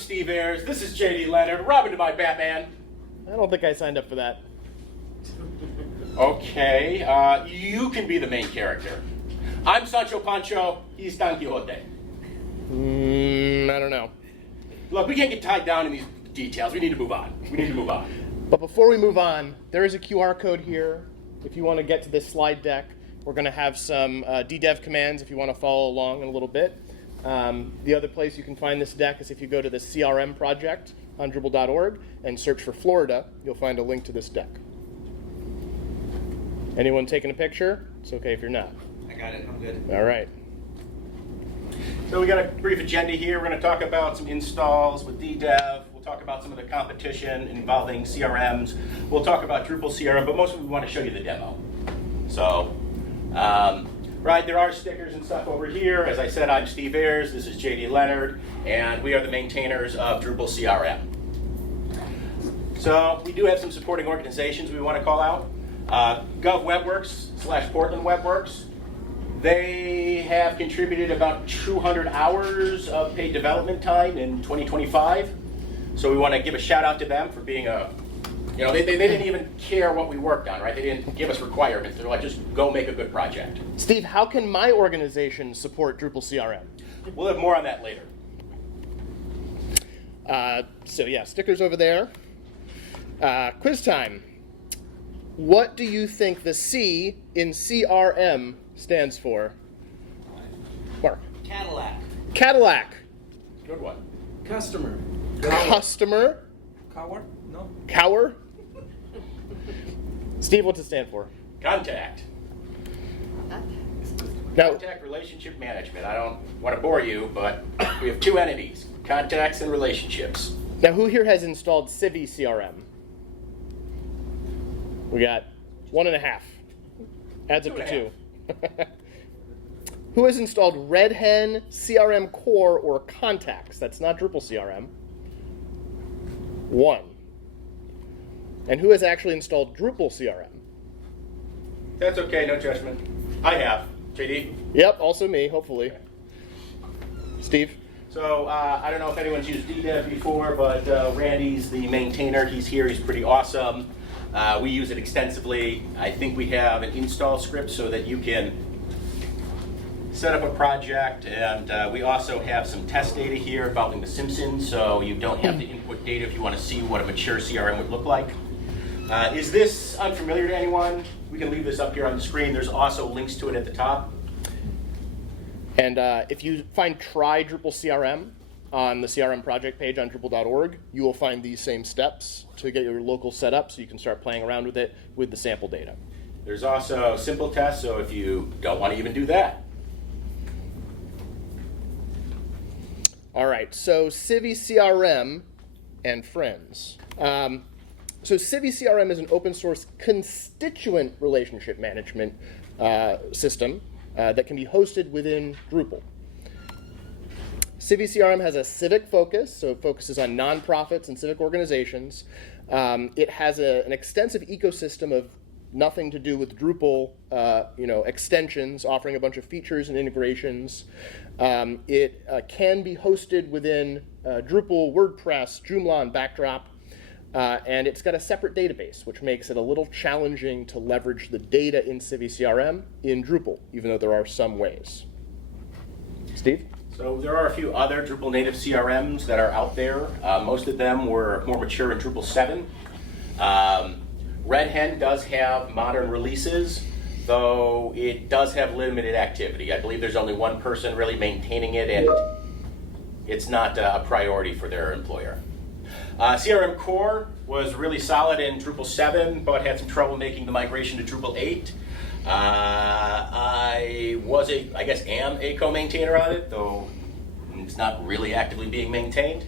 Steve Ayers. This is JD Leonard. Robin to my Batman. I don't think I signed up for that. Okay, you can be the main character. I'm Sancho Pancho. He's Don Quixote. I don't know. Look, we can't get tied down in these details. We need to move on. But before we move on, there is a QR code here. If you want to get to this slide deck, we're going to have some DDev commands if you want to follow along in a little bit. The other place you can find this deck is if you go to the CRM project on Drupal.org and search for Florida, you'll find a link to this deck. Anyone taking a picture? It's okay if you're not. I got it. I'm good. All right. So we got a brief agenda here. We're going to talk about some installs with DDev. We'll talk about some of the competition involving CRMs. We'll talk about Drupal CRM, but mostly we want to show you the demo. So, right, there are stickers and stuff over here. As I said, I'm Steve Ayers. This is JD Leonard, and we are the maintainers of Drupal CRM. So we do have some supporting organizations we want to call out. GovWebWorks/Portland WebWorks. They have contributed about 200 hours of paid development time in 2025. So we want to give a shout out to them for being they didn't even care what we worked on, right? They didn't give us requirements. They're like, just go make a good project. Steve, how can my organization support Drupal CRM? We'll have more on that later. So yeah, stickers over there. Quiz time. What do you think the C in CRM stands for? Mark. Cadillac. Cadillac. Good one. Customer. Customer. Cower? No. Cower. Steve, what's it stand for? Contact. Now, Contact relationship management. I don't want to bore you, but we have two entities, contacts and relationships. now, who here has installed CiviCRM? We got 1.5. Adds up to 2. Who has installed Red Hen, CRM Core, or Contacts? That's not Drupal CRM. 1. And who has actually installed Drupal CRM? That's okay, no judgment. I have. JD? Yep, also me, hopefully. Steve? So I don't know if anyone's used DDev before, but Randy's the maintainer. He's here. He's pretty awesome. We use it extensively. I think we have an install script so that you can set up a project, and we also have some test data here involving The Simpsons, so you don't have to input data if you want to see what a mature CRM would look like. Is this unfamiliar to anyone? We can leave this up here on the screen. There's also links to it at the top. And if you find Try Drupal CRM on the CRM project page on Drupal.org, you will find these same steps to get your local set up so you can start playing around with it with the sample data. There's also simple tests, so if you don't want to even do that. All right, so CiviCRM and friends. So CiviCRM is an open source constituent relationship management system that can be hosted within Drupal. CiviCRM has a civic focus, so it focuses on nonprofits and civic organizations. It has an extensive ecosystem of nothing to do with Drupal, extensions, offering a bunch of features and integrations. It can be hosted within Drupal, WordPress, Joomla, and Backdrop. And it's got a separate database, which makes it a little challenging to leverage the data in CiviCRM in Drupal, even though there are some ways. Steve? So there are a few other Drupal native CRMs that are out there. Most of them were more mature in Drupal 7. Red Hen does have modern releases, though it does have limited activity. I believe there's only one person really maintaining it, and it's not a priority for their employer. CRM Core was really solid in Drupal 7, but had some trouble making the migration to Drupal 8. I am a co-maintainer on it, though it's not really actively being maintained.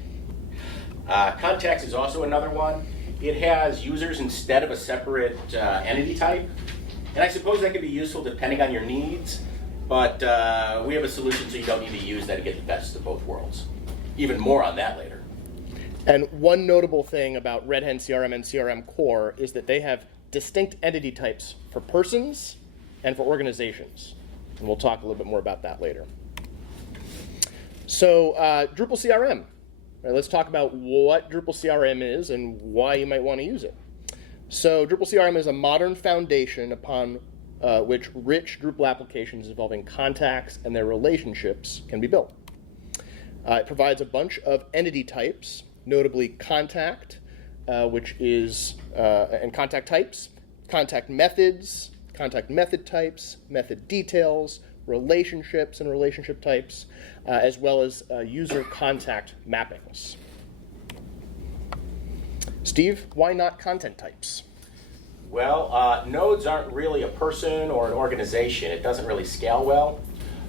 Contacts is also another one. It has users instead of a separate entity type. And I suppose that can be useful depending on your needs, but we have a solution so you don't need to use that to get the best of both worlds. Even more on that later. And one notable thing about Red Hen CRM and CRM Core is that they have distinct entity types for persons and for organizations. And we'll talk a little bit more about that later. So Drupal CRM. Right, let's talk about what Drupal CRM is and why you might want to use it. So Drupal CRM is a modern foundation upon which rich Drupal applications involving contacts and their relationships can be built. It provides a bunch of entity types, notably contact, which is, and contact types, contact methods, contact method types, method details, relationships and relationship types, as well as user contact mappings. Steve, why not content types? Well, nodes aren't really a person or an organization. It doesn't really scale well.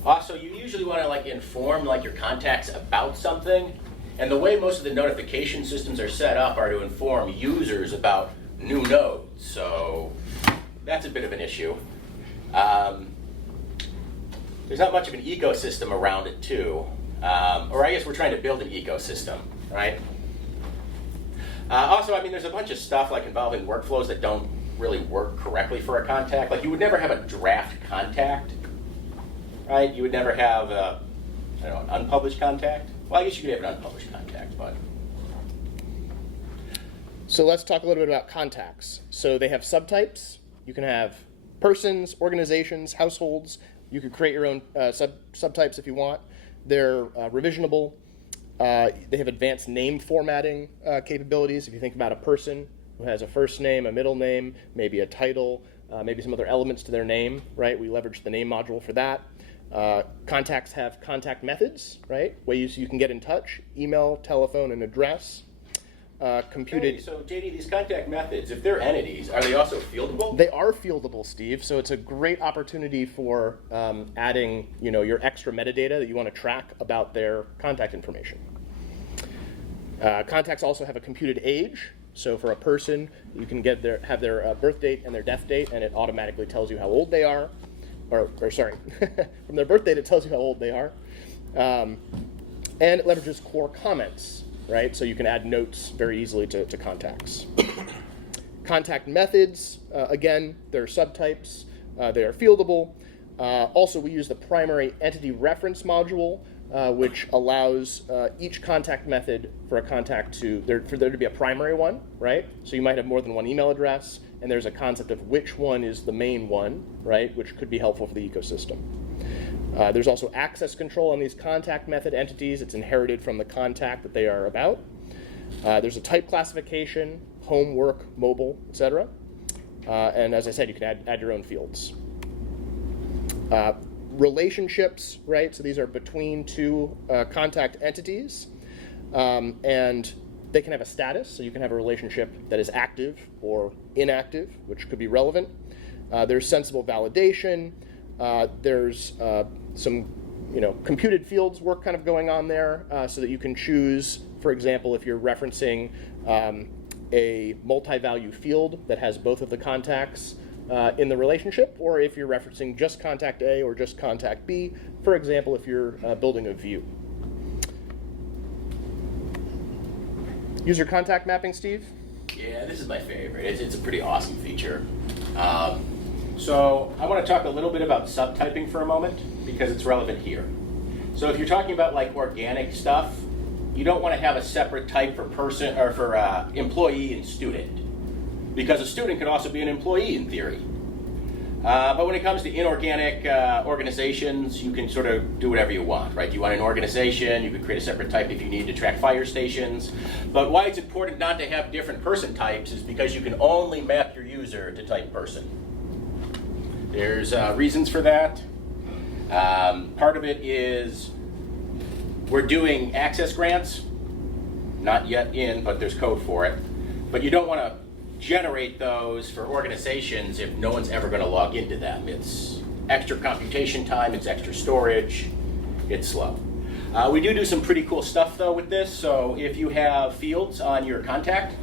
Also, you usually want to inform your contacts about something, and the way most of the notification systems are set up are to inform users about new nodes. So that's a bit of an issue. There's not much of an ecosystem around it too, or I guess we're trying to build an ecosystem, right? Also, there's a bunch of stuff involving workflows that don't really work correctly for a contact. You would never have a draft contact, right? You would never have an unpublished contact. Well, I guess you could have an unpublished contact, but. So let's talk a little bit about contacts. So they have subtypes. You can have persons, organizations, households. You could create your own subtypes if you want. They're revisionable. They have advanced name formatting capabilities. If you think about a person who has a first name, a middle name, maybe a title, maybe some other elements to their name, right? We leverage the name module for that. Contacts have contact methods, right? Ways you can get in touch, email, telephone, and address. Computed. Hey, so JD, these contact methods, if they're entities, are they also fieldable? They are fieldable, Steve. So it's a great opportunity for adding, your extra metadata that you want to track about their contact information. Contacts also have a computed age. So for a person, you can have their birth date and their death date, and it automatically tells you how old they are. Or sorry, from their birth date, it tells you how old they are. And it leverages core comments, right? So you can add notes very easily to contacts. Contact methods, again, they're subtypes. They are fieldable. Also, we use the primary entity reference module, which allows each contact method for a contact for there to be a primary one, right? So you might have more than one email address, and there's a concept of which one is the main one, right? Which could be helpful for the ecosystem. There's also access control on these contact method entities. It's inherited from the contact that they are about. There's a type classification, home, work, mobile, etc. And as I said, you can add your own fields. Relationships, right? So these are between two contact entities. And they can have a status. So you can have a relationship that is active or inactive, which could be relevant. There's sensible validation. There's some computed fields work kind of going on there so that you can choose, for example, if you're referencing a multi-value field that has both of the contacts in the relationship, or if you're referencing just contact A or just contact B, for example, if you're building a view. User contact mapping, Steve? Yeah, this is my favorite. It's a pretty awesome feature. So I want to talk a little bit about subtyping for a moment because it's relevant here. So if you're talking about organic stuff, you don't want to have a separate type for person or for employee and student, because a student could also be an employee in theory. But when it comes to inorganic organizations, you can sort of do whatever you want, right? You want an organization, you could create a separate type if you need to track fire stations. But why it's important not to have different person types is because you can only map your user to type person. There's reasons for that. Part of it is we're doing access grants, not yet in, but there's code for it. But you don't want to generate those for organizations if no one's ever going to log into them. It's extra computation time, it's extra storage, it's slow. We do some pretty cool stuff though with this. So if you have fields on your contact,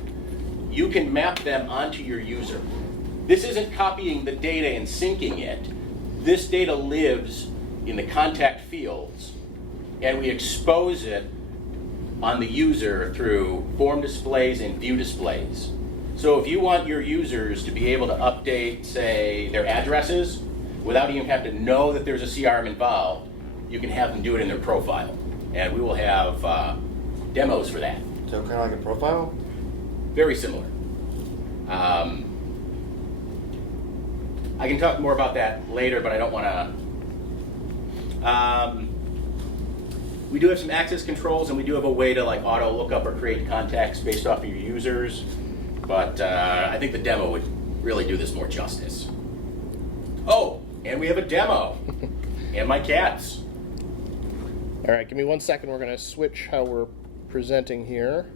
you can map them onto your user. This isn't copying the data and syncing it. This data lives in the contact fields, and we expose it on the user through form displays and view displays. So if you want your users to be able to update, say, their addresses without even having to know that there's a CRM involved, you can have them do it in their profile. And we will have demos for that. So kind of like a profile? Very similar. I can talk more about that later, but I don't want to. We do have some access controls, and we do have a way to like auto lookup or create contacts based off of your users. But I think the demo would really do this more justice. Oh, and we have a demo, and my cats. All right, give me 1 second. We're going to switch how we're presenting here.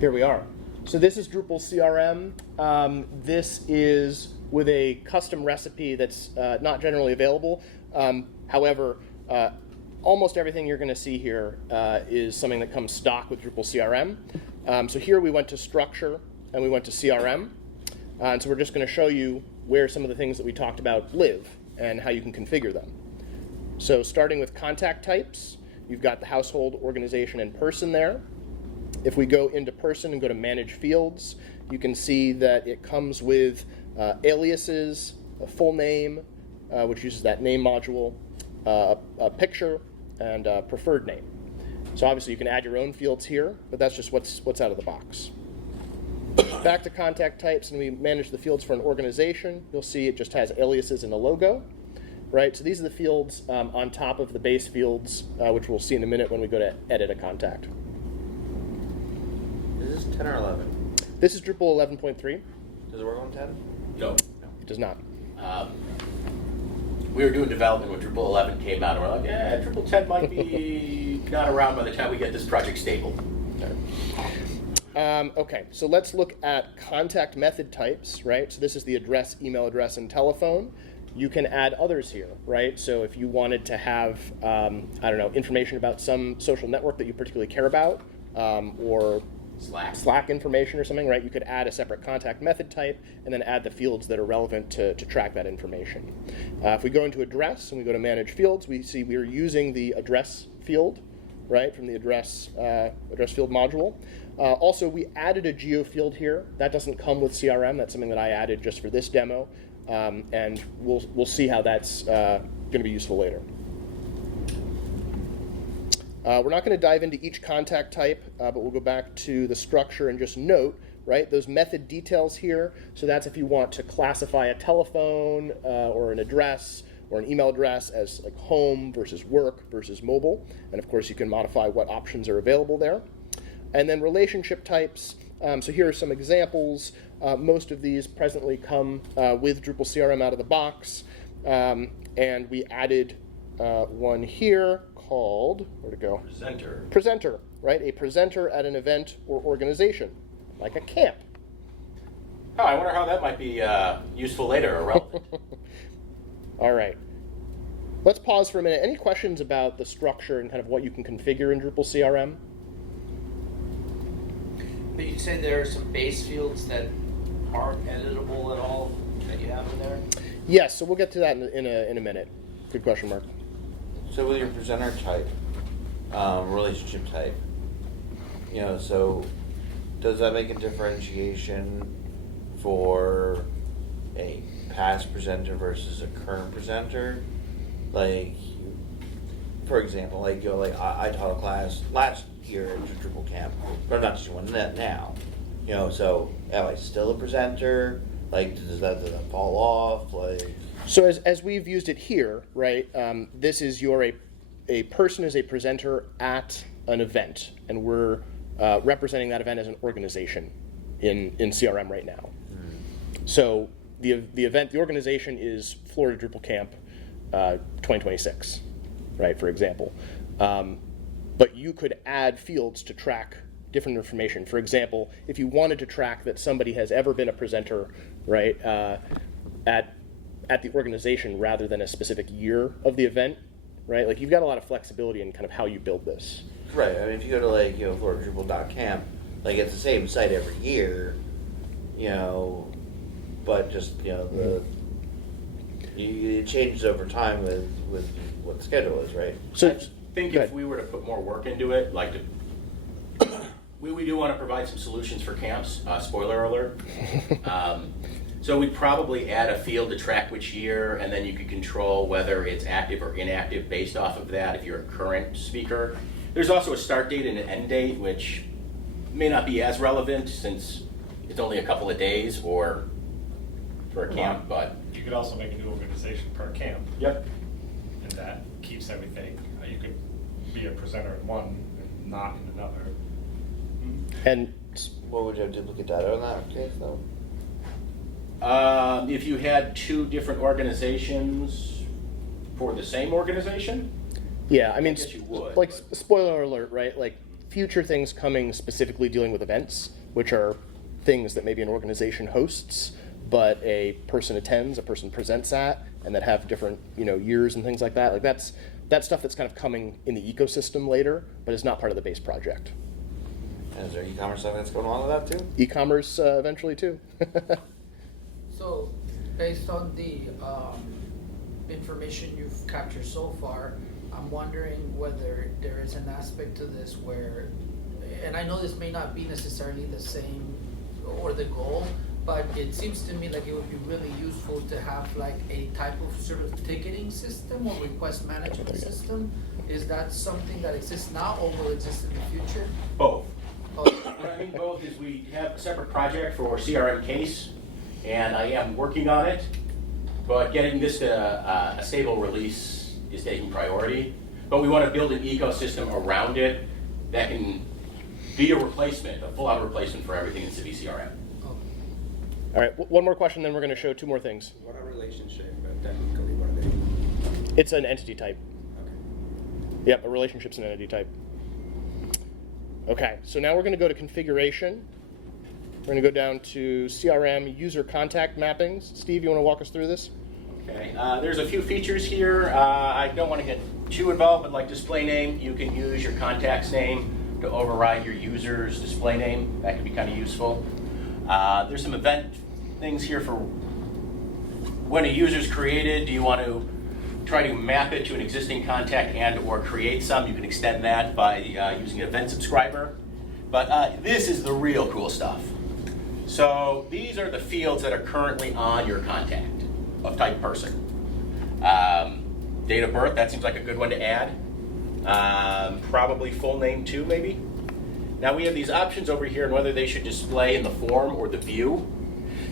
Here we are. So this is Drupal CRM. This is with a custom recipe that's not generally available. However, almost everything you're going to see here is something that comes stock with Drupal CRM. So here we went to structure and we went to CRM. And so we're just going to show you where some of the things that we talked about live and how you can configure them. So starting with contact types, you've got the household, organization, and person there. If we go into person and go to manage fields, you can see that it comes with aliases, a full name, which uses that name module, a picture, and a preferred name. So obviously you can add your own fields here, but that's just what's out of the box. Back to contact types, and we manage the fields for an organization. You'll see it just has aliases and a logo, right? So these are the fields on top of the base fields, which we'll see in a minute when we go to edit a contact. Is this 10 or 11? This is Drupal 11.3. Does it work on 10? No. It does not. We were doing development when Drupal 11 came out, and we're like, Drupal 10 might be not around by the time we get this project stable. Okay, so let's look at contact method types, right? So this is the address, email address, and telephone. You can add others here, right? So if you wanted to have, I don't know, information about some social network that you particularly care about, or Slack information or something, right? You could add a separate contact method type and then add the fields that are relevant to track that information. If we go into address and we go to manage fields, we see we're using the address field, right, from the address field module. Also, we added a geo field here. That doesn't come with CRM. That's something that I added just for this demo, and we'll see how that's going to be useful later. We're not going to dive into each contact type, but we'll go back to the structure and just note, right, those method details here. So that's if you want to classify a telephone or an address or an email address as like home versus work versus mobile. And of course, you can modify what options are available there. And then relationship types. So here are some examples. Most of these presently come with Drupal CRM out of the box. And we added one here called, where'd it go? Presenter, right? A presenter at an event or organization, like a camp. Oh, I wonder how that might be useful later or relevant. All right. Let's pause for a minute. Any questions about the structure and kind of what you can configure in Drupal CRM? But you'd say there are some base fields that aren't editable at all that you have in there? Yes, so we'll get to that in a minute. Good question, Mark. So with your presenter type, relationship type, so does that make a differentiation for a past presenter versus a current presenter? Like, for example, I taught a class last year at Drupal Camp, but I'm not teaching one now. So am I still a presenter? Like, does that fall off? Like, so as we've used it here, right? This is a person is a presenter at an event, and we're representing that event as an organization in CRM right now. Mm-hmm. So the organization is Florida Drupal Camp 2026, right? For example, but you could add fields to track different information. For example, if you wanted to track that somebody has ever been a presenter, right, at the organization rather than a specific year of the event, right? Like, you've got a lot of flexibility in kind of how you build this. Right. I mean, if you go to Florida Drupal.camp, like, it's the same site every year, but just it changes over time with what the schedule is, right? So I think if we were to put more work into it, like we do want to provide some solutions for camps. Spoiler alert. So we'd probably add a field to track which year, and then you could control whether it's active or inactive based off of that if you're a current speaker. There's also a start date and an end date, which may not be as relevant since it's only a couple of days or for a camp, but. You could also make a new organization per camp. Yep. And that keeps everything. You could be a presenter in one and not in another. And What would you have duplicate data in that case, though? If you had two different organizations for the same organization, yeah, I mean, guess you would, like but- spoiler alert, right? Like future things coming specifically dealing with events, which are things that maybe an organization hosts, but a person attends, a person presents at, and that have different years and things like that. Like that's stuff that's kind of coming in the ecosystem later, but it's not part of the base project. And is there e-commerce stuff that's going on with that too? E-commerce eventually too. So, based on the information you've captured so far, I'm wondering whether there is an aspect to this where, and I know this may not be necessarily the same or the goal, but it seems to me like it would be really useful to have like a type of sort of ticketing system or request management system. Is that something that exists now or will exist in the future? both. Oh, What I mean both is we have a separate project for CRM case, and I am working on it, but getting this to a stable release is taking priority. But we want to build an ecosystem around it that can be a replacement, a full-out replacement for everything in CiviCRM. oh. All right, one more question, then we're going to show two more things. What are relationship technically? What are they? It's an entity type. Okay. Yep, a relationship's an entity type. Okay, so now we're going to go to configuration. We're going to go down to CRM user contact mappings. Steve, you want to walk us through this? Okay, there's a few features here. I don't want to get too involved, but like display name, you can use your contact's name to override your user's display name. That can be kind of useful. There's some event things here for when a user's created. Do you want to try to map it to an existing contact and or create some? You can extend that by using an event subscriber. But this is the real cool stuff. So these are the fields that are currently on your contact of type person. Date of birth, that seems like a good one to add. Probably full name too, maybe. Now we have these options over here and whether they should display in the form or the view.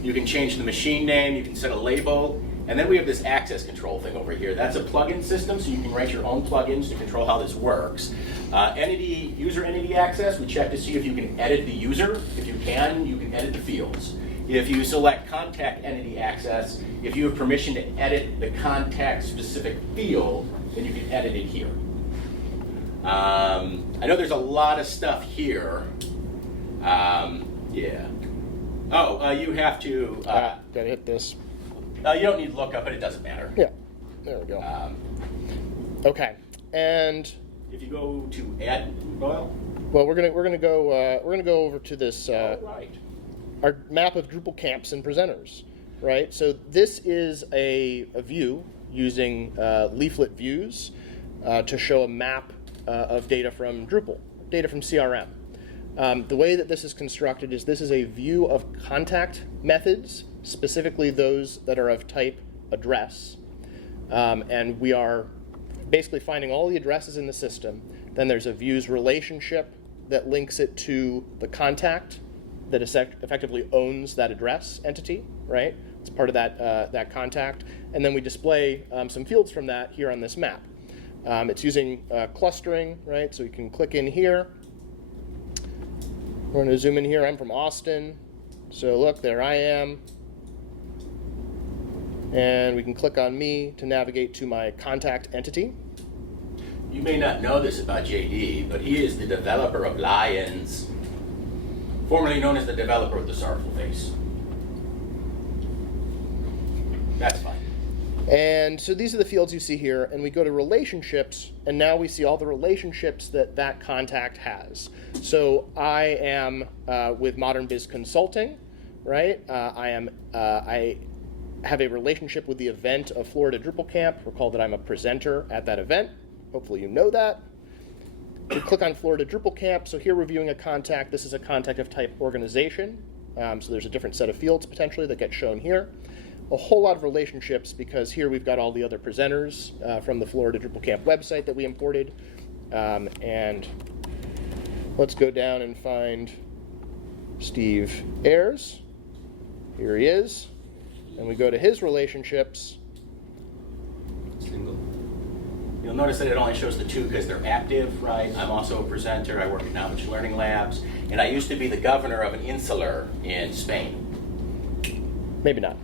You can change the machine name, you can set a label, and then we have this access control thing over here. That's a plugin system, so you can write your own plugins to control how this works. User entity access, we check to see if you can edit the user. If you can edit the fields. If you select contact entity access, if you have permission to edit the contact specific field, then you can edit it here. I know there's a lot of stuff here. Yeah. Oh, you have to. Gotta hit this. You don't need lookup, but it doesn't matter. Yeah, there we go. Okay, and If you go to add, well, we're gonna go over to this right. our map of Drupal camps and presenters, right? So this is a view using leaflet views to show a map of data from Drupal, data from CRM. The way that this is constructed is this is a view of contact methods, specifically those that are of type address. And we are basically finding all the addresses in the system. Then there's a views relationship that links it to the contact that effectively owns that address entity, right? It's part of that contact. And then we display some fields from that here on this map. It's using clustering, right? So you can click in here. We're going to zoom in here. I'm from Austin. So look, there I am. And we can click on me to navigate to my contact entity. You may not know this about JD, but he is the developer of Lions, formerly known as the developer of the Sorrowful Face. That's fine. And so these are the fields you see here, and we go to relationships, and now we see all the relationships that contact has. So I am with Modern Biz Consulting, right? I have a relationship with the event of Florida Drupal Camp. Recall that I'm a presenter at that event. Hopefully you know that. We click on Florida Drupal Camp. So here we're viewing a contact. This is a contact of type organization. So there's a different set of fields potentially that get shown here. A whole lot of relationships because here we've got all the other presenters from the Florida Drupal Camp website that we imported. And let's go down and find Steve Ayers. Here he is. And we go to his relationships. Single. You'll notice that it only shows the two because they're active, right? I'm also a presenter. I work at Knowledge Learning Labs. And I used to be the governor of an insular in Spain. Maybe not.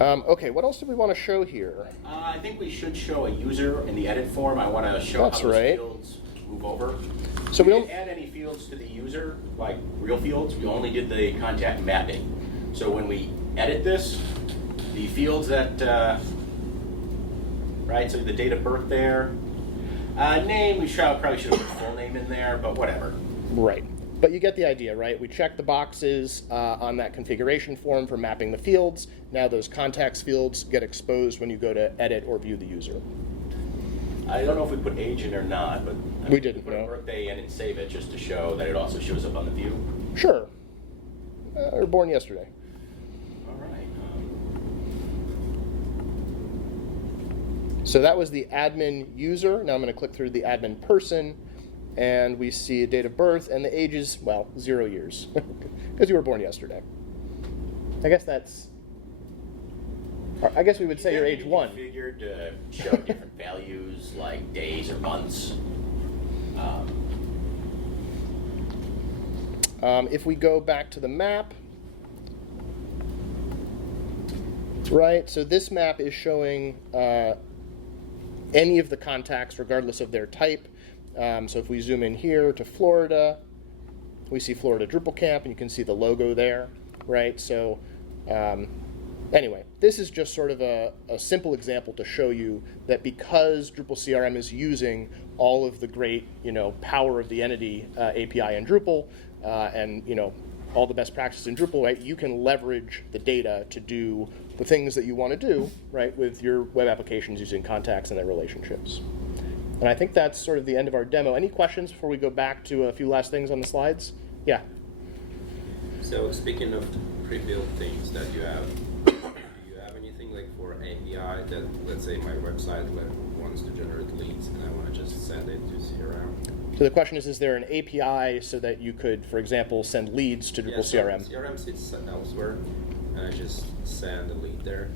Okay, what else do we want to show here? I think we should show a user in the edit form. I want to show That's how those right. fields move over. So we we didn't add any fields to the user, like real fields. We only did the contact mapping. So when we edit this, the fields that, right, so the date of birth there. Name, we probably should have put full name in there, but whatever. Right. But you get the idea, right? We check the boxes on that configuration form for mapping the fields. Now those contacts fields get exposed when you go to edit or view the user. I don't know if we put age in or not, but We didn't, put no. a birthday in and save it just to show that it also shows up on the view. Sure. Or born yesterday. All right. So that was the admin user. Now I'm going to click through the admin person, and we see a date of birth, and the age is, well, 0 years, because you were born yesterday. I guess that's, I guess we would say you're age 1. Configured to show different values like days or months. If we go back to the map, right, so this map is showing any of the contacts regardless of their type. So if we zoom in here to Florida, we see Florida Drupal Camp, and you can see the logo there, right? So anyway, this is just sort of a simple example to show you that because Drupal CRM is using all of the great, power of the entity API in Drupal, and all the best practices in Drupal, right? You can leverage the data to do the things that you want to do, right, with your web applications using contacts and their relationships. And I think that's sort of the end of our demo. Any questions before we go back to a few last things on the slides? Yeah. So speaking of pre-built things that you have, do you have anything like for API that, let's say my website wants to generate leads and I want to just send it to CRM? So the question is there an API so that you could, for example, send leads to Drupal CRM? CRM sits elsewhere, and I just send a lead there.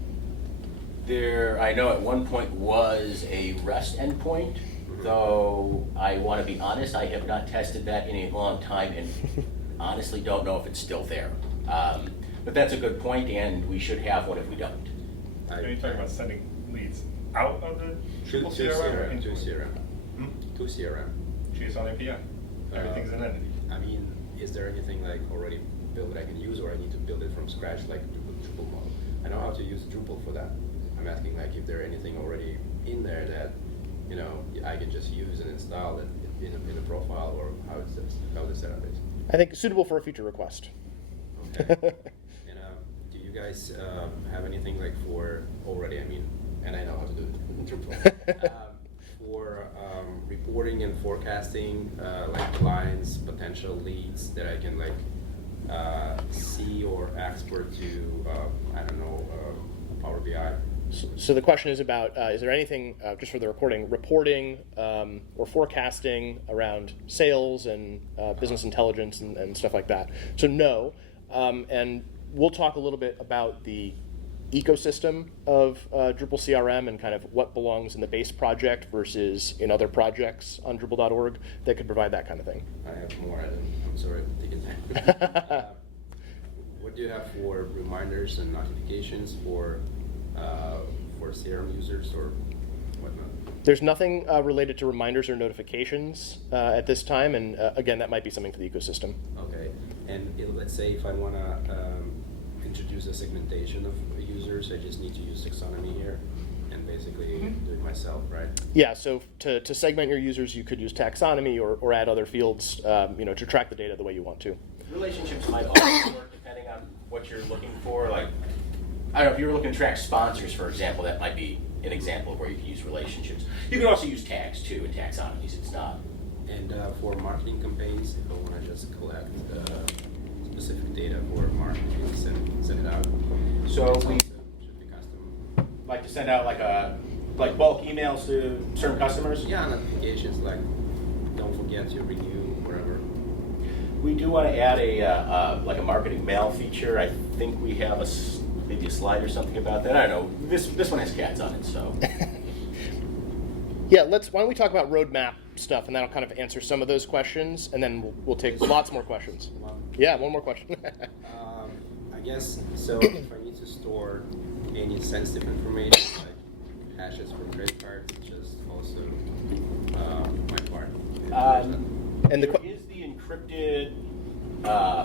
There, I know at one point was a REST endpoint, though I want to be honest, I have not tested that in a long time and honestly don't know if it's still there. But that's a good point, and we should have one if we don't. Are you talking about sending leads out of the To Drupal CRM or CRM, into to it? CRM. To CRM. JSON API. Everything's an entity. I mean, is there anything like already built that I can use, or I need to build it from scratch, like Drupal model? I know how to use Drupal for that. I'm asking like if there anything already in there that I can just use and install it in a profile, or how the setup is. I think suitable for a future request. Okay. And do you guys have anything like for already? I mean, and I know how to do it in Drupal. For reporting and forecasting, like clients, potential leads that I can see or export to, Power BI. So the question is about, is there anything, just for the reporting or forecasting around sales and business intelligence and stuff like that? So no, and we'll talk a little bit about the ecosystem of Drupal CRM and kind of what belongs in the base project versus in other projects on Drupal.org that could provide that kind of thing. I have more. I'm sorry, I'm taking time. What do you have for reminders and notifications for CRM users or whatnot? There's nothing related to reminders or notifications at this time, and again, that might be something for the ecosystem. Okay, and let's say if I want to introduce a segmentation of users, I just need to use taxonomy here and basically do it myself, right? Yeah, so to segment your users, you could use taxonomy or add other fields, to track the data the way you want to. Relationships might also work depending on what you're looking for. Like, I don't know, if you're looking to track sponsors, for example, that might be an example of where you can use relationships. You can also use tags too in taxonomies. It's not. And for marketing campaigns, if I want to just collect specific data for marketing, send it out. So It's we also should be custom. like to send out like bulk emails to certain customers. Yeah, notifications like don't forget to renew, whatever. We do want to add a like a marketing mail feature. I think we have maybe a slide or something about that. I don't know. This one has cats on it, so. Yeah, why don't we talk about roadmap stuff, and that'll kind of answer some of those questions, and then we'll take lots more questions. Yeah, one more question. I guess so. If I need to store any sensitive information like hashes for credit cards, it's just also my part. And There is the encrypted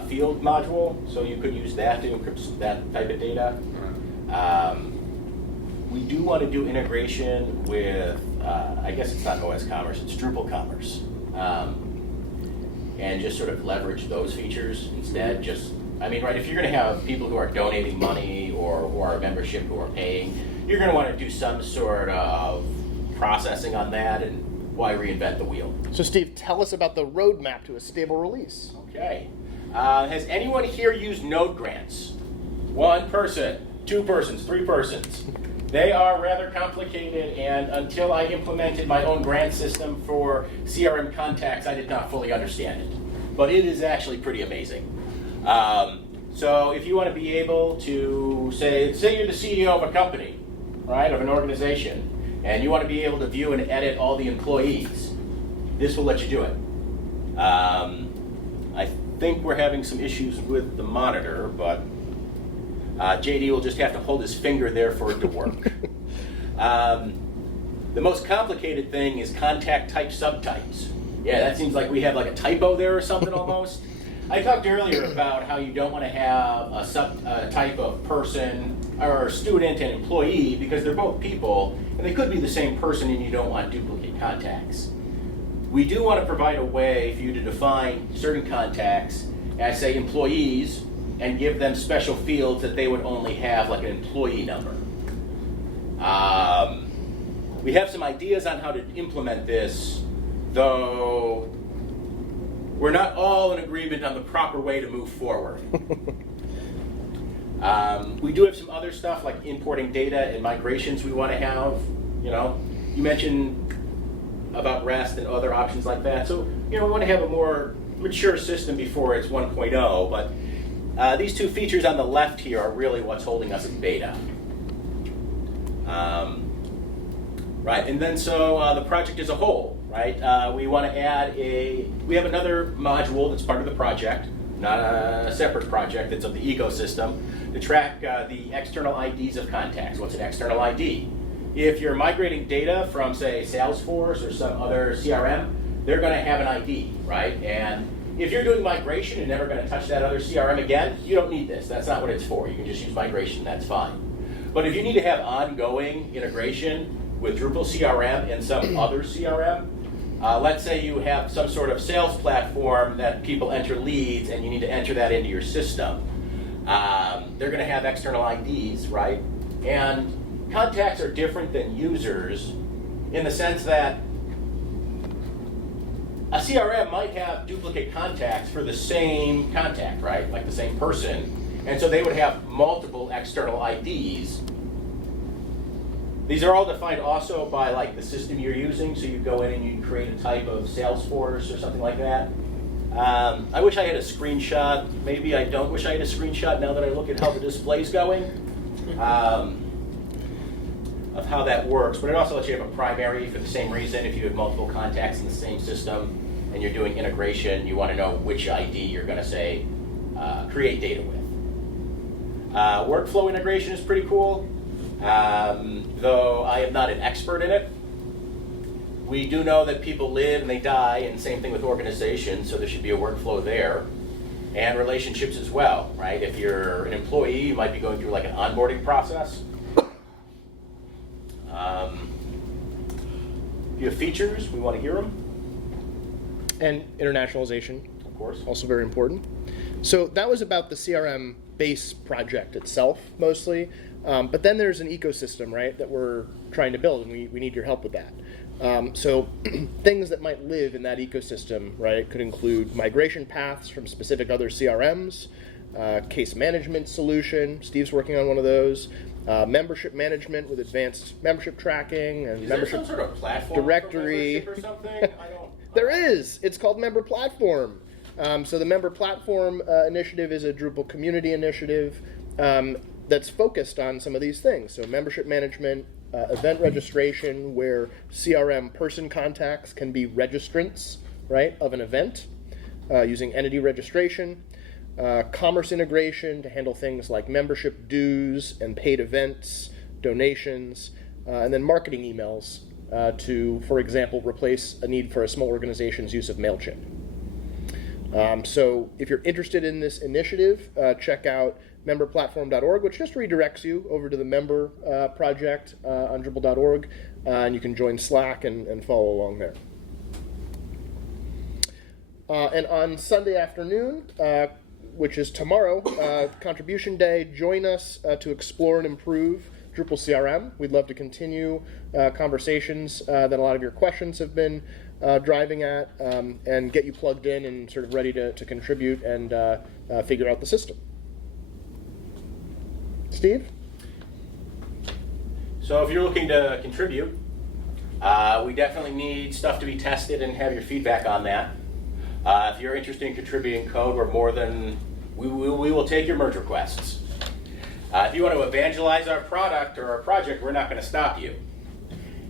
field module, so you could use that to encrypt that type of data. We do want to do integration with, I guess it's not OS Commerce, it's Drupal Commerce. And just sort of leverage those features instead. Right, if you're going to have people who are donating money or a membership who are paying, you're going to want to do some sort of processing on that, and why reinvent the wheel? So Steve, tell us about the roadmap to a stable release. Okay. Has anyone here used node grants? One person, 2 persons, 3 persons. They are rather complicated, and until I implemented my own grant system for CRM contacts, I did not fully understand it. But it is actually pretty amazing. So if you want to be able to say you're the CEO of a company, right, of an organization, and you want to be able to view and edit all the employees, this will let you do it. I think we're having some issues with the monitor, but JD will just have to hold his finger there for it to work. The most complicated thing is contact type subtypes. Yeah, that seems like we have like a typo there or something almost. I talked earlier about how you don't want to have a subtype of person or student and employee because they're both people and they could be the same person, and you don't want duplicate contacts. We do want to provide a way for you to define certain contacts as, say, employees, and give them special fields that they would only have, like an employee number. We have some ideas on how to implement this, though we're not all in agreement on the proper way to move forward. We do have some other stuff like importing data and migrations we want to have. You mentioned about REST and other options like that. So, we want to have a more mature system before it's 1.0, but these 2 features on the left here are really what's holding us in beta. Right, and then so the project as a whole, right? We want to add we have another module that's part of the project, not a separate project that's of the ecosystem, to track the external IDs of contacts. What's an external ID? If you're migrating data from, say, Salesforce or some other CRM, they're going to have an ID, right? And if you're doing migration and never going to touch that other CRM again, you don't need this. That's not what it's for. You can just use migration, that's fine. But if you need to have ongoing integration with Drupal CRM and some other CRM, let's say you have some sort of sales platform that people enter leads and you need to enter that into your system. They're going to have external IDs, right? And contacts are different than users in the sense that a CRM might have duplicate contacts for the same contact, right? Like the same person. And so they would have multiple external IDs. These are all defined also by like the system you're using. So you go in and you create a type of Salesforce or something like that. I wish I had a screenshot. Maybe I don't wish I had a screenshot now that I look at how the display's going. Of how that works, but it also lets you have a primary for the same reason. If you have multiple contacts in the same system and you're doing integration, you want to know which ID you're going to say create data with. Workflow integration is pretty cool, though I am not an expert in it. We do know that people live and they die, and same thing with organizations, so there should be a workflow there. And relationships as well, right? If you're an employee, you might be going through like an onboarding process. If you have features, we want to hear them. And internationalization, Of course. also very important. So that was about the CRM base project itself, mostly. But then there's an ecosystem, right, that we're trying to build, and we need your help with that. So things that might live in that ecosystem, right, could include migration paths from specific other CRMs, case management solution. Steve's working on one of those. Membership management with advanced membership tracking and Is there membership some sort of platform directory. for membership or something? I don't. There is. It's called Member Platform. So the Member Platform initiative is a Drupal community initiative that's focused on some of these things. So membership management, event registration, where CRM person contacts can be registrants, right, of an event using entity registration. Commerce integration to handle things like membership dues and paid events, donations, and then marketing emails to, for example, replace a need for a small organization's use of MailChimp. So if you're interested in this initiative, check out memberplatform.org, which just redirects you over to the member project on Drupal.org, and you can join Slack and follow along there. And on Sunday afternoon, which is tomorrow, Contribution Day, join us to explore and improve Drupal CRM. We'd love to continue conversations that a lot of your questions have been driving at, and get you plugged in and sort of ready to contribute and figure out the system. Steve? So if you're looking to contribute, we definitely need stuff to be tested and have your feedback on that. If you're interested in contributing code, we will take your merge requests. If you want to evangelize our product or our project, we're not going to stop you.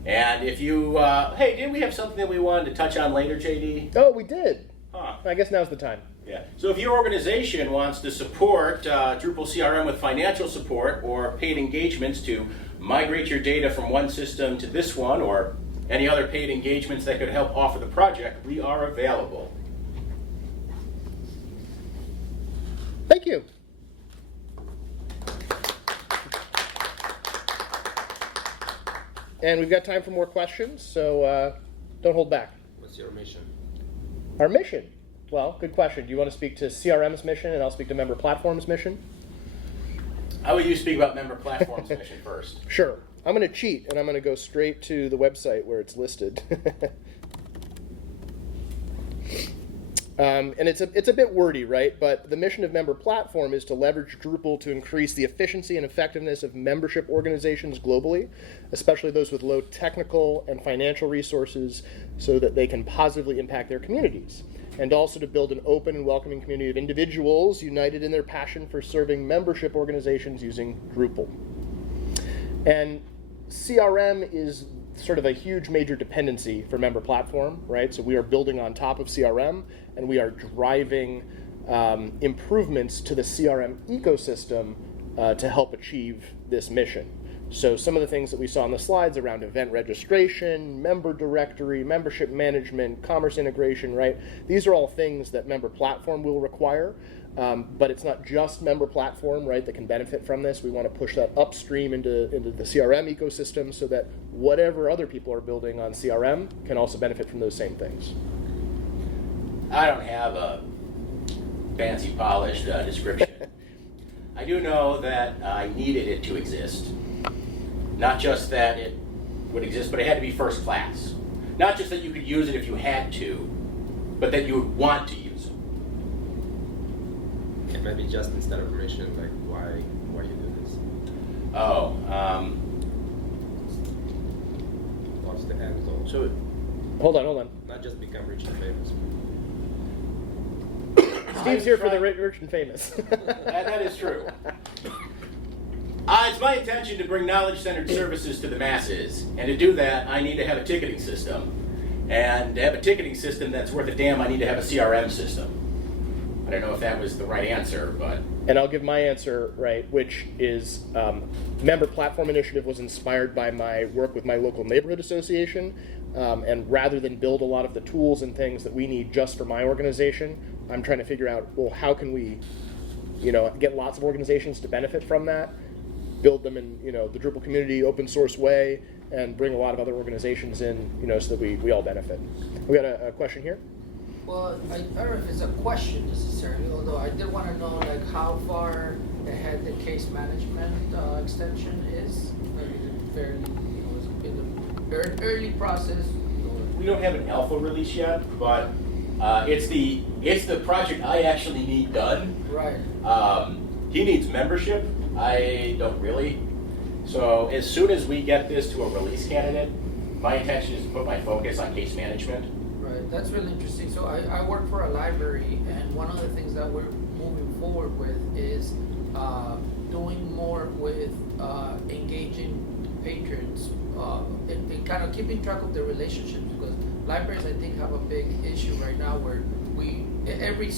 And if you, hey, didn't we have something that we wanted to touch on later, JD? Oh, we did. Huh. I guess now's the time. Yeah. So if your organization wants to support Drupal CRM with financial support or paid engagements to migrate your data from one system to this one, or any other paid engagements that could help offer the project, we are available. Thank you. And we've got time for more questions, so don't hold back. What's your mission? Our mission? Well, good question. Do you want to speak to CRM's mission and I'll speak to Member Platform's mission? How would you speak about Member Platform's mission first? Sure. I'm going to cheat and I'm going to go straight to the website where it's listed. And it's a bit wordy, right? But the mission of Member Platform is to leverage Drupal to increase the efficiency and effectiveness of membership organizations globally, especially those with low technical and financial resources, so that they can positively impact their communities. And also to build an open and welcoming community of individuals united in their passion for serving membership organizations using Drupal. And CRM is sort of a huge major dependency for Member Platform, right? So we are building on top of CRM, and we are driving improvements to the CRM ecosystem to help achieve this mission. So some of the things that we saw on the slides around event registration, member directory, membership management, commerce integration, right? These are all things that Member Platform will require, but it's not just Member Platform, right, that can benefit from this. We want to push that upstream into the CRM ecosystem so that whatever other people are building on CRM can also benefit from those same things. I don't have a fancy polished description. I do know that I needed it to exist. Not just that it would exist, but it had to be first class. Not just that you could use it if you had to, but that you would want to use it. It might be just instead of permission, like why you do this? Oh, What's the end goal? so Hold on. Not just become rich and famous. Steve's here for the rich and famous. that is true. It's my intention to bring knowledge-centered services to the masses, and to do that, I need to have a ticketing system. And to have a ticketing system that's worth a damn, I need to have a CRM system. I don't know if that was the right answer, but... And I'll give my answer, right, which is Member Platform Initiative was inspired by my work with my local neighborhood association. And rather than build a lot of the tools and things that we need just for my organization, I'm trying to figure out, well, how can we, get lots of organizations to benefit from that, build them in, the Drupal community open source way, and bring a lot of other organizations in, so that we all benefit. We got a question here. Well, I don't know if it's a question necessarily, although I did want to know, like, how far ahead the case management extension is? Or is it fairly, in the early process? We don't have an alpha release yet, but it's the project I actually need done. Right. He needs membership. I don't really. So as soon as we get this to a release candidate, my intention is to put my focus on case management. Right, that's really interesting. So I work for a library, and one of the things that we're moving forward with is doing more with engaging patrons and kind of keeping track of their relationships, because libraries, I think, have a big issue right now where every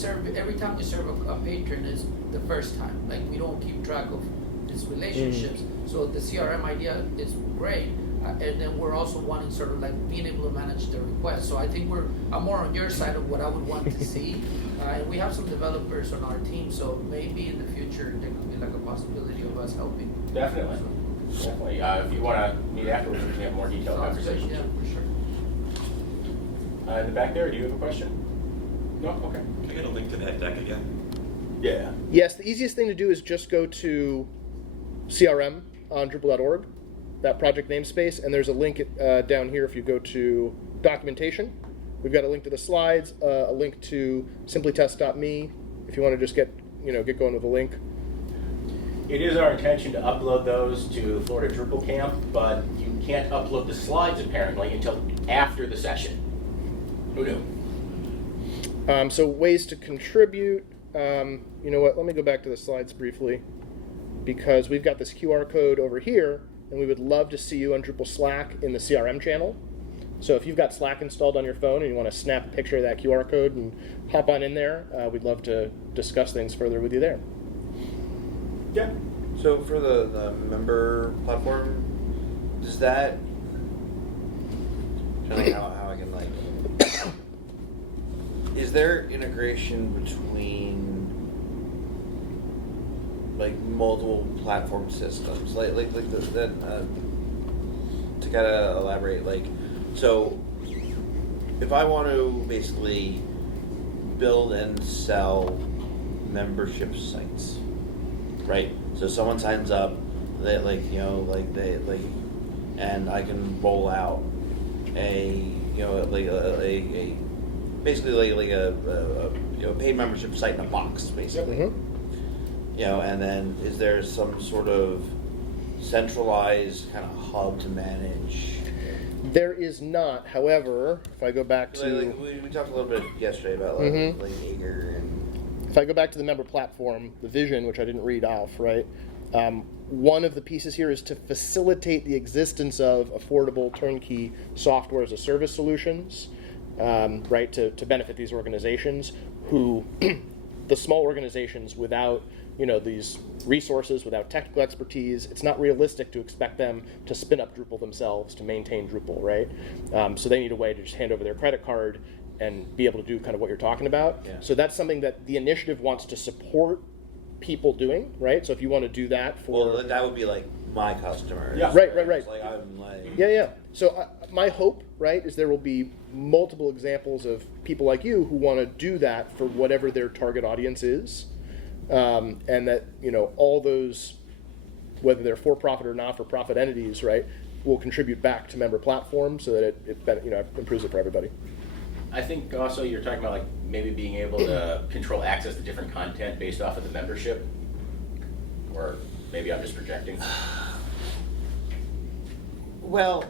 time we serve a patron is the first time. Like, we don't keep track of these relationships. So the CRM idea is great. And then we're also wanting sort of like being able to manage the requests. So I think I'm more on your side of what I would want to see. And we have some developers on our team, so maybe in the future there could be like a possibility of us helping. Definitely. Definitely. If you want to meet afterwards, we can have more detailed Sounds good, conversations. yeah, for sure. In the back there, do you have a question? No? Okay. Can I get a link to that deck again? Yeah. Yes, the easiest thing to do is just go to CRM on Drupal.org, that project namespace, and there's a link down here if you go to documentation. We've got a link to the slides, a link to simplytest.me if you want to just get going with a link. It is our intention to upload those to Florida Drupal Camp, but you can't upload the slides apparently until after the session. Who knew? So ways to contribute. You know what? Let me go back to the slides briefly, because we've got this QR code over here, and we would love to see you on Drupal Slack in the CRM channel. So if you've got Slack installed on your phone and you want to snap a picture of that QR code and hop on in there, we'd love to discuss things further with you there. Yeah. So for the member platform, does that, trying to think how I can like, is there integration between like multiple platform systems, like that to kind of elaborate, like, so if I want to basically build and sell membership sites, right? So someone signs up, they and I can roll out a basically like a paid membership site in a box, basically. Mm-hmm. And then is there some sort of centralized kind of hub to manage? There is not. However, if I go back to We talked a little bit yesterday about like Ayers and. If I go back to the member platform, the vision, which I didn't read off, right? One of the pieces here is to facilitate the existence of affordable turnkey software as a service solutions, right? To benefit these organizations who, the small organizations without these resources, without technical expertise, it's not realistic to expect them to spin up Drupal themselves to maintain Drupal, right? So they need a way to just hand over their credit card and be able to do kind of what you're talking about. Yeah. So that's something that the initiative wants to support people doing, right? So if you want to do that for... Well, that would be like my customers. Yeah. Right. It's like I'm like... Yeah. So my hope, right, is there will be multiple examples of people like you who want to do that for whatever their target audience is. And that, all those, whether they're for-profit or not-for-profit entities, right, will contribute back to member platforms so that it improves it for everybody. I think also you're talking about like maybe being able to control access to different content based off of the membership, or maybe I'm just projecting. Well,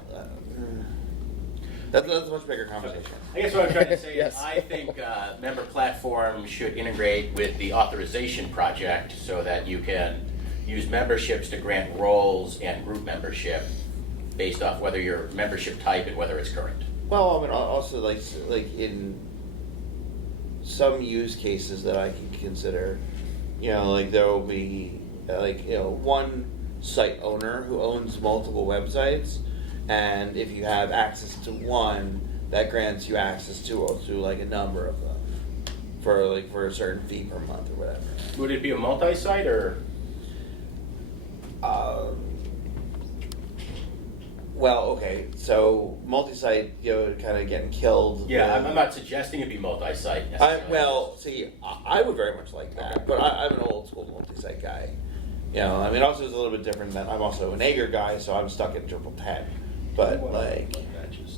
that's a much bigger conversation. I guess what I'm trying to say Yes. is I think member platform should integrate with the authorization project so that you can use memberships to grant roles and group membership based off whether your membership type and whether it's current. Well, I mean, also like in some use cases that I can consider, like there will be one site owner who owns multiple websites, and if you have access to one, that grants you access to like a number of them for a certain fee per month or whatever. Would it be a multi-site or? Well, okay, so multi-site, kind of getting killed. Yeah, with- I'm not suggesting it be multi-site I, necessarily. well, see, I would very much like that, but I'm an old school multi-site guy. I mean, also it's a little bit different that I'm also an Ayers guy, so I'm stuck in Drupal 10. But like, Batches